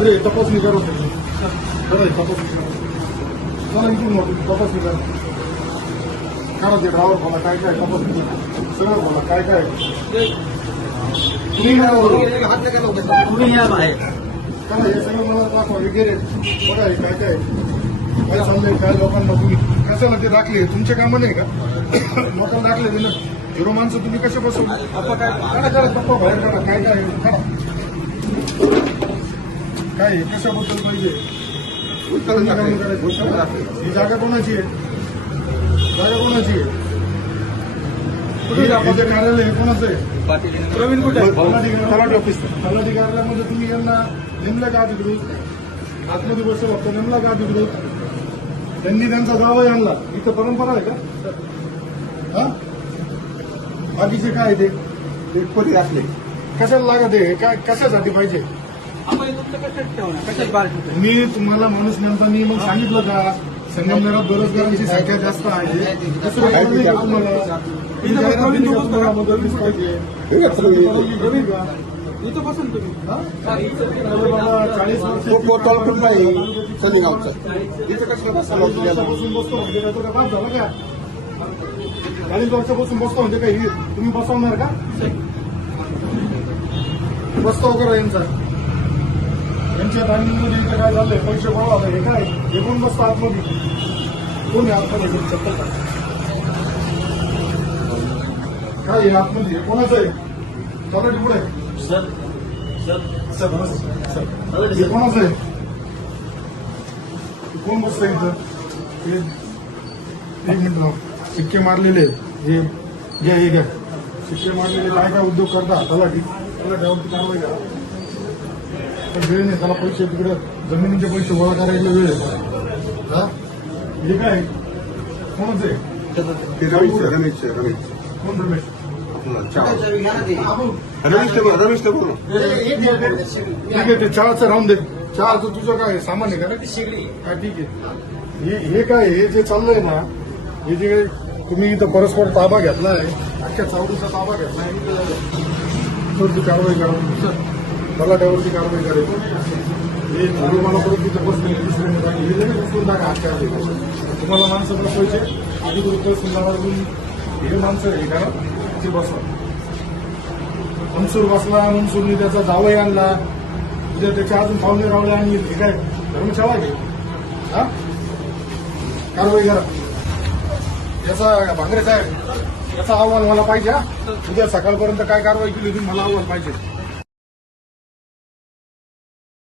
भांगरे तपासणी करा त्याची. चला तपासणी करा. चला इकडून तपासणी करा. करा ते ड्रायव्हर बोला काय काय तपासणी करा. सगळं बोला काय काय तुम्ही या बाहेर चला हे सगळं मला दाखवा वगैरे बघा हे काय काय काय चाललंय काय लोकांना तुम्ही कशाला ते दाखले तुमचे कामं नाही का लोकांना दाखले ते ना हिरो माणसं तुम्ही कसे बसवून आता काय करा करा पप्पा बाहेर करा काय काय करा काय कशाबद्दल पाहिजे ही जागा कोणाची आहे जागा कोणाची आहे कार्यालय हे कोणाचं आहे प्रवीण कुठे तलाठी ऑफिस तलाठी कार्यालयामध्ये तुम्ही यांना नेमलं का अधिकृत आतमध्ये बसलं फक्त नेमला का अधिकृत त्यांनी त्यांचा जावं आणला इथं परंपरा आहे का हा बाकीचे काय ते एकपरी असले कशाला लागत आहे काय कशासाठी पाहिजे मी तुम्हाला माणूस नेमतानी मग सांगितलं का संगमनेरात बेरोजगारांची संख्या जास्त आहे दुसरं काय नाही का तुम्हाला मदत पाहिजे इथं बसून तुम्ही 40 वर्ष इथं कशाला बसून बसतो म्हणजे काय तो काय पास झाला का 40 वर्षापासून बसतो म्हणजे काही तुम्ही बसवणार का बसतो करा यांच्या टायमिंगमध्ये इथं काय झालंय पैसे गोळा झाले हे काय हे कोण बसतं आतमध्ये कोण आहे आतमध्ये चप्पल काय आहे आतमध्ये कोणाचं आहे चला पुढे सर हे कोणाचं आहे कोण बसतं इथं एक मिनिट शिक्के मारलेले हे घ्या हे घ्या शिक्के मारलेले काय काय उद्योग करता तलाठी त्यावरती कारवाई करा पण वेळ नाही त्याला पैसे तिकडे जमिनीचे पैसे गोळा करायला वेळ आहे हा हे काय कोणाचं आहे रमेश कोण रमेश रमेश ठीक आहे ते चहाचं राहून दे चहाचं तुझं काय सामान आहे का काय ठीक आहे हे काय हे जे चाललंय ना हे जे तुम्ही इथं परस्पर ताबा घेतला आहे अख्ख्या चावडीचा ताबा घेतला आहे ती कारवाई करा तलाट्यावरती कारवाई करायची हे मला परत तिथं बसले दुसऱ्याने हे लगेच उचलून टाका हात कारवाई तुम्हाला माणसं बसवायचे अधिकृत सुंदरावरून हे माणसं हे करा ते बसवा मनसूर बसला मनसूरने त्याचा जावई आणला उद्या त्याच्या अजून पाहुणे रावले आणि हे काय धर्मशाळा घे हा कारवाई करा याचा भांगरे साहेब याचा अहवाल मला पाहिजे हा उद्या सकाळपर्यंत काय कारवाई केली तुम्ही मला अहवाल पाहिजे